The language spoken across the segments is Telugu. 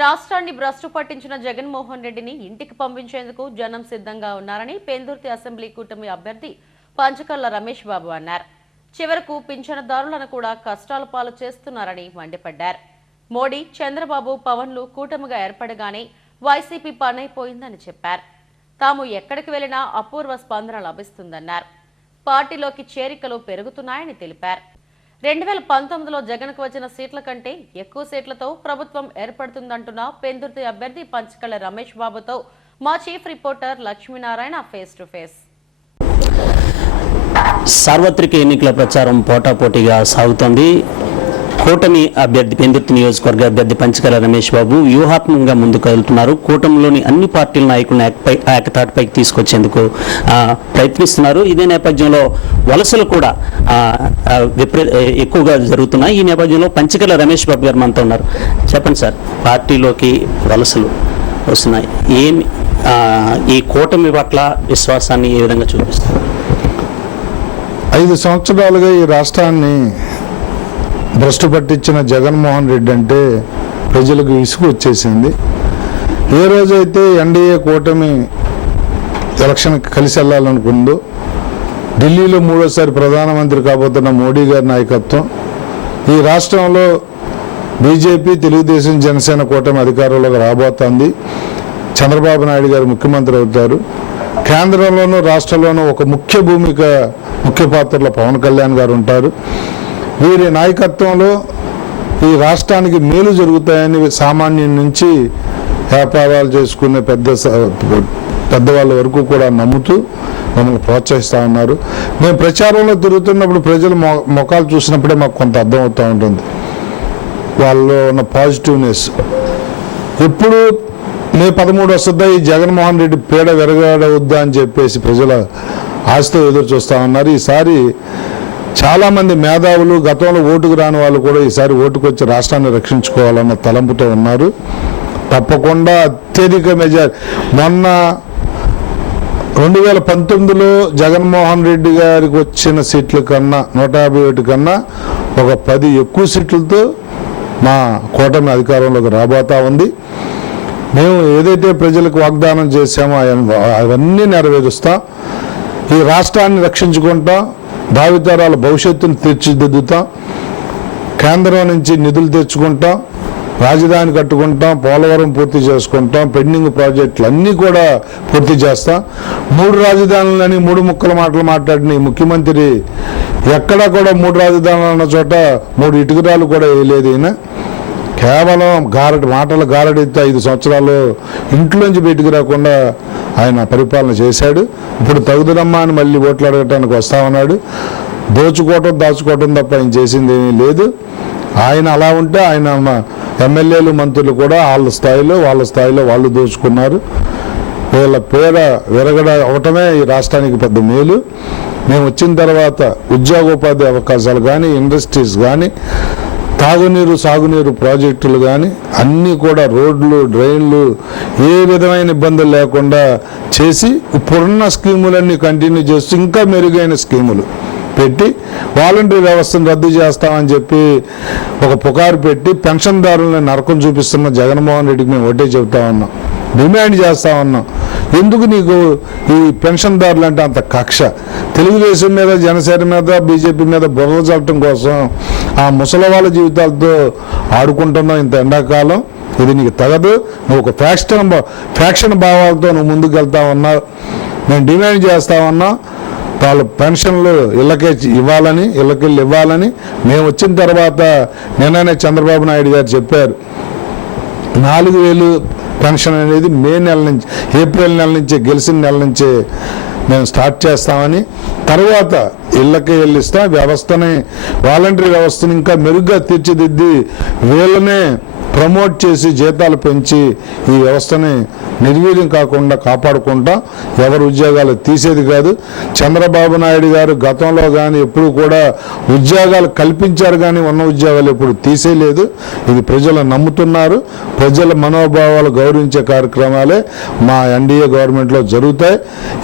రాష్ట్రాన్ని భ్రష్టు పట్టించిన జగన్మోహన్ రెడ్డిని ఇంటికి పంపించేందుకు జనం సిద్ధంగా ఉన్నారని పెందుర్తి అసెంబ్లీ కూటమి అభ్యర్థి పంచకర్ల రమేష్ బాబు అన్నారు. చివరకు పింఛనదారులను కూడా కష్టాల పాలు చేస్తున్నారని మండిపడ్డారు. మోడీ చంద్రబాబు పవన్లు కూటమిగా ఏర్పడగానే వైసీపీ పనైపోయిందని చెప్పారు. తాము ఎక్కడికి వెళ్ళినా అపూర్వ స్పందన లభిస్తుందన్నారు. పార్టీలోకి చేరికలు పెరుగుతున్నాయని తెలిపారు. రెండు వేల పంతొమ్మిదిలో జగన్కు వచ్చిన సీట్ల కంటే ఎక్కువ సీట్లతో ప్రభుత్వం ఏర్పడుతుందంటున్న పెందుర్తి అభ్యర్థి పంచకళ్ళ రమేష్ బాబుతో మా chief reporter Lakshminarayana face to face. సార్వత్రిక ఎన్నికల ప్రచారం పోటాపోటీగా సాగుతోంది. కూటమి అభ్యర్థి పెందుర్తి నియోజకవర్గ అభ్యర్థి పంచకల రమేష్ బాబు వ్యూహాత్మకంగా ముందుకు వెళ్తున్నారు. కూటమిలోని అన్ని పార్టీల నాయకులను ఏకతాటిపైకి తీసుకొచ్చేందుకు ప్రయత్నిస్తున్నారు. ఇదే నేపథ్యంలో వలసలు కూడా విపరీ ఎక్కువగా జరుగుతున్నాయి. ఈ నేపథ్యంలో పంచకర రమేష్ బాబు గారు మనతో ఉన్నారు. చెప్పండి సార్ పార్టీలోకి వలసలు వస్తున్నాయి. ఏమి ఈ కూటమి పట్ల విశ్వాసాన్ని ఏ విధంగా చూపిస్తారు? ఐదు సంవత్సరాలుగా ఈ రాష్ట్రాన్ని భ్రష్టు పట్టించిన జగన్మోహన్ రెడ్డి అంటే ప్రజలకు విసుగు వచ్చేసింది. ఏ రోజైతే ఎన్డీఏ కూటమి ఎలక్షన్కి కలిసి వెళ్ళాలనుకుందో ఢిల్లీలో మూడోసారి ప్రధానమంత్రి కాబోతున్న మోడీ గారి నాయకత్వం ఈ రాష్ట్రంలో బీజేపీ తెలుగుదేశం జనసేన కూటమి అధికారంలోకి రాబోతోంది. చంద్రబాబు నాయుడు గారు ముఖ్యమంత్రి అవుతారు. కేంద్రంలోనూ రాష్ట్రంలోనూ ఒక ముఖ్య భూమిక ముఖ్య పాత్రలో పవన్ కళ్యాణ్ గారు ఉంటారు. వీరి నాయకత్వంలో ఈ రాష్ట్రానికి మేలు జరుగుతాయని సామాన్యం నుంచి వ్యాపారాలు చేసుకునే పెద్ద స- పెద్దవాళ్ళ వరకు కూడా నమ్ముతూ మమ్మల్ని ప్రోత్సహిస్తూ ఉన్నారు. మేము ప్రచారంలో తిరుగుతున్నప్పుడు ప్రజలు మొ ముఖాలు చూసినప్పుడే మాకు కొంత అర్థమవుతూ ఉంటుంది. వాళ్ళలో ఉన్న పాజిటివ్నెస్. ఎప్పుడు మే పదమూడు వస్తుందా ఈ జగన్మోహన్ రెడ్డి పీడ విరగడవద్దా అని చెప్పేసి ప్రజల ఆశతో ఎదురు చూస్తూ ఉన్నారు. ఈసారి చాలామంది మేధావులు గతంలో ఓటుకు రాని వాళ్ళు కూడా ఈసారి ఓటుకు వచ్చి రాష్ట్రాన్ని రక్షించుకోవాలన్న తలంపుతో ఉన్నారు. తప్పకుండా అత్యధిక మెజార్ మొన్న రెండు వేల పంతొమ్మిదిలో జగన్మోహన్ రెడ్డి గారికి వచ్చిన సీట్ల కన్నా నూట యాభై ఒకటి కన్నా ఒక పది ఎక్కువ సీట్లతో మా కూటమి అధికారంలోకి రాబోతా ఉంది. మేము ఏదైతే ప్రజలకు వాగ్దానం చేశామో అవన్నీ నెరవేరుస్తాం. ఈ రాష్ట్రాన్ని రక్షించుకుంటాం. భావితరాల భవిష్యత్తును తీర్చిదిద్దుతాం కేంద్రం నుంచి నిధులు తెచ్చుకుంటాం రాజధాని కట్టుకుంటాం పోలవరం పూర్తి చేసుకుంటాం పెండింగ్ ప్రాజెక్టులు అన్నీ కూడా పూర్తి చేస్తాం. మూడు రాజధానులని మూడు ముక్కల మాటలు మాట్లాడిన ముఖ్యమంత్రి ఎక్కడా కూడా మూడు రాజధానులు అన్న చోట మూడు ఇటుకురాలు కూడా వేయలేదు ఈయన. కేవలం గారడి మాటలు గారడితే ఐదు సంవత్సరాలు ఇంట్లోంచి బయటికి రాకుండా ఆయన పరిపాలన చేశాడు. ఇప్పుడు తగుదలమ్మ అని మళ్ళీ ఓట్లు అడగటానికి వస్తా ఉన్నాడు. దోచుకోవటం దాచుకోవటం తప్ప ఆయన చేసింది ఏమీ లేదు. ఆయన అలా ఉంటే ఆయన ఎమ్మెల్యేలు మంత్రులు కూడా వాళ్ళ స్థాయిలో వాళ్ళ స్థాయిలో వాళ్ళు దోచుకున్నారు. వీళ్ళ పేర విరగడ అవటమే ఈ రాష్ట్రానికి పెద్ద మేలు. మేము వచ్చిన తర్వాత ఉద్యోగోపాధి అవకాశాలు కానీ ఇండస్ట్రీస్ కానీ తాగునీరు సాగునీరు ప్రాజెక్టులు కానీ అన్నీ కూడా రోడ్లు డ్రైన్లు ఏ విధమైన ఇబ్బందులు లేకుండా చేసి ఇప్పుడున్న స్కీములన్నీ కంటిన్యూ చేస్తూ ఇంకా మెరుగైన స్కీములు పెట్టి వాలంటరీ వ్యవస్థను రద్దు చేస్తామని చెప్పి ఒక పుకారు పెట్టి పెన్షన్దారులను నరకం చూపిస్తున్న జగన్మోహన్ రెడ్డికి మేము ఒకటే చెబుతా ఉన్నాం. డిమాండ్ చేస్తా ఉన్నాం. ఎందుకు నీకు ఈ పెన్షన్దారులు అంటే అంత కక్ష? తెలుగుదేశం మీద జనసేన మీద బీజేపీ మీద బుర్ర చల్లటం కోసం ఆ ముసలి వాళ్ళ జీవితాలతో ఆడుకుంటున్నావు ఇంత ఎండాకాలం. ఇది నీకు తగదు. నువ్వు ఒక ఫ్యాక్షన్ ఫ్యాక్షన్ భావాలతో నువ్వు ముందుకు వెళ్తా ఉన్నావు నేను డిమాండ్ చేస్తా ఉన్నాం. వాళ్ళు పెన్షన్లు ఇళ్ళకే ఇవ్వాలని ఇళ్ళకెళ్ళి ఇవ్వాలని. మేము వచ్చిన తర్వాత నిన్ననే చంద్రబాబు నాయుడు గారు చెప్పారు. నాలుగు వేలు పెన్షన్ అనేది మే నెల నుంచి ఏప్రిల్ నెల నుంచే గెలిచిన నెల నుంచే మేము స్టార్ట్ చేస్తామని తర్వాత ఇళ్ళకి వెళ్ళిస్తాం వ్యవస్థని వాలంటరీ వ్యవస్థను ఇంకా మెరుగ్గా తీర్చిదిద్ది వీళ్ళనే ప్రమోట్ చేసి జీతాలు పెంచి ఈ వ్యవస్థని నిర్వీర్యం కాకుండా కాపాడుకుంటా ఎవరు ఉద్యోగాలు తీసేది కాదు. చంద్రబాబు నాయుడు గారు గతంలో కానీ ఎప్పుడు కూడా ఉద్యోగాలు కల్పించారు కానీ ఉన్న ఉద్యోగాలు ఎప్పుడు తీసేయలేదు. ఇది ప్రజలు నమ్ముతున్నారు. ప్రజల మనోభావాలు గౌరవించే కార్యక్రమాలే మా ఎన్డీఏ గవర్నమెంట్లో జరుగుతాయి.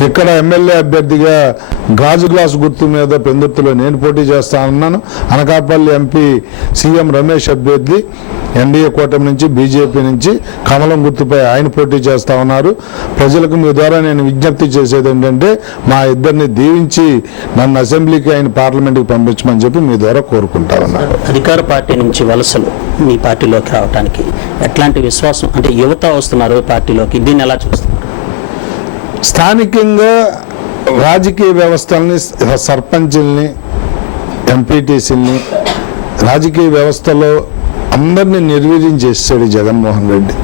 ఇక్కడ ఎమ్మెల్యే అభ్యర్థిగా గాజు గ్లాసు గుర్తు మీద పెందుర్తిలో నేను పోటీ చేస్తా ఉన్నాను. అనకాపల్లి ఎంపీ సీఎం రమేష్ అభ్యర్థి ఎన్డీఏ కూటమి నుంచి బీజేపీ నుంచి కమలం గుర్తుపై ఆయన పోటీ చేస్తా ఉన్నారు. ప్రజలకు మీ ద్వారా నేను విజ్ఞప్తి చేసేది ఏంటంటే మా ఇద్దరిని దీవించి నన్ను అసెంబ్లీకి ఆయన పార్లమెంట్కి పంపించమని చెప్పి మీ ద్వారా కోరుకుంటా ఉన్నాను అధికార పార్టీ నుంచి వలసలు మీ పార్టీలోకి రావడానికి ఎట్లాంటి విశ్వాసం అంటే యువత వస్తున్నారు పార్టీలోకి దీన్ని ఎలా చూస్తున్నారు? స్థానికంగా రాజకీయ వ్యవస్థల్ని సర్పంచుల్ని ఎంపీటీసీల్ని రాజకీయ వ్యవస్థలో అందరినీ నిర్వీర్యం చేసాడు జగన్మోహన్ రెడ్డి.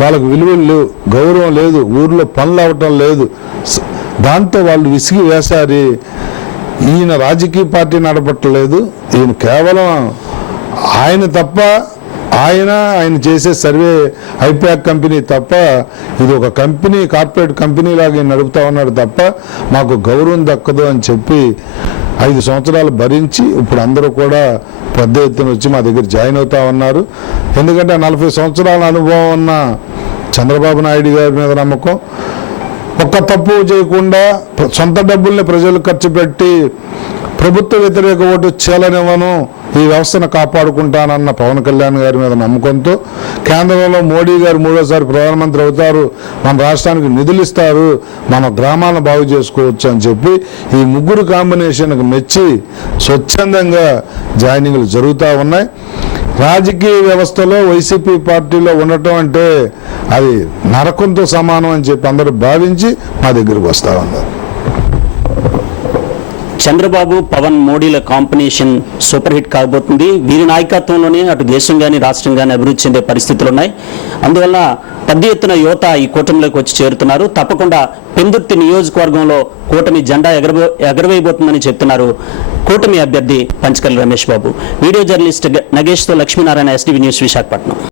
వాళ్ళకు విలువలు లేవు గౌరవం లేదు ఊర్లో పనులు అవటం లేదు. దాంతో వాళ్ళు విసిగి వేసారి ఈయన రాజకీయ పార్టీ నడపట్లేదు. ఈయన కేవలం ఆయన తప్ప ఆయన ఆయన చేసే సర్వే ఐప్యాక్ కంపెనీ తప్ప ఇది ఒక కంపెనీ కార్పొరేట్ కంపెనీ లాగా నడుపుతా ఉన్నాడు తప్ప మాకు గౌరవం దక్కదు అని చెప్పి ఐదు సంవత్సరాలు భరించి ఇప్పుడు అందరూ కూడా పెద్ద ఎత్తున వచ్చి మా దగ్గర జాయిన్ అవుతా ఉన్నారు. ఎందుకంటే నలభై సంవత్సరాల అనుభవం ఉన్న చంద్రబాబు నాయుడు గారి మీద నమ్మకం. ఒక్క తప్పు చేయకుండా సొంత డబ్బుల్ని ప్రజలు ఖర్చు పెట్టి ప్రభుత్వ వ్యతిరేక ఓటు చేలనివ్వను ఈ వ్యవస్థను కాపాడుకుంటానన్న పవన్ కళ్యాణ్ గారి మీద నమ్మకంతో కేంద్రంలో మోడీ గారు మూడోసారి ప్రధానమంత్రి అవుతారు. మన రాష్ట్రానికి నిధులు ఇస్తారు. మన గ్రామాలను బాగు చేసుకోవచ్చు అని చెప్పి ఈ ముగ్గురు కాంబినేషన్కి మెచ్చి స్వచ్ఛందంగా జాయినింగ్లు జరుగుతూ ఉన్నాయి. రాజకీయ వ్యవస్థలో వైసీపీ పార్టీలో ఉండటం అంటే అది నరకంతో సమానం అని చెప్పి అందరూ భావించి మా దగ్గరికి వస్తూ ఉన్నారు. చంద్రబాబు పవన్ మోడీల కాంబినేషన్ సూపర్ హిట్ కాబోతుంది. వీరి నాయకత్వంలోనే అటు దేశం కానీ రాష్ట్రం కానీ అభివృద్ధి చెందే పరిస్థితులు ఉన్నాయి. అందువల్ల పెద్ద ఎత్తున యువత ఈ కూటమిలోకి వచ్చి చేరుతున్నారు. తప్పకుండా పెందుర్తి నియోజకవర్గంలో కూటమి జెండా ఎగరబో ఎగరవేయబోతుందని చెప్తున్నారు కూటమి అభ్యర్థి పంచకల్ రమేష్ బాబు. వీడియో జర్నలిస్ట్ నగేష్తో లక్ష్మీనారాయణ ఎస్టీవీ న్యూస్ విశాఖపట్నం.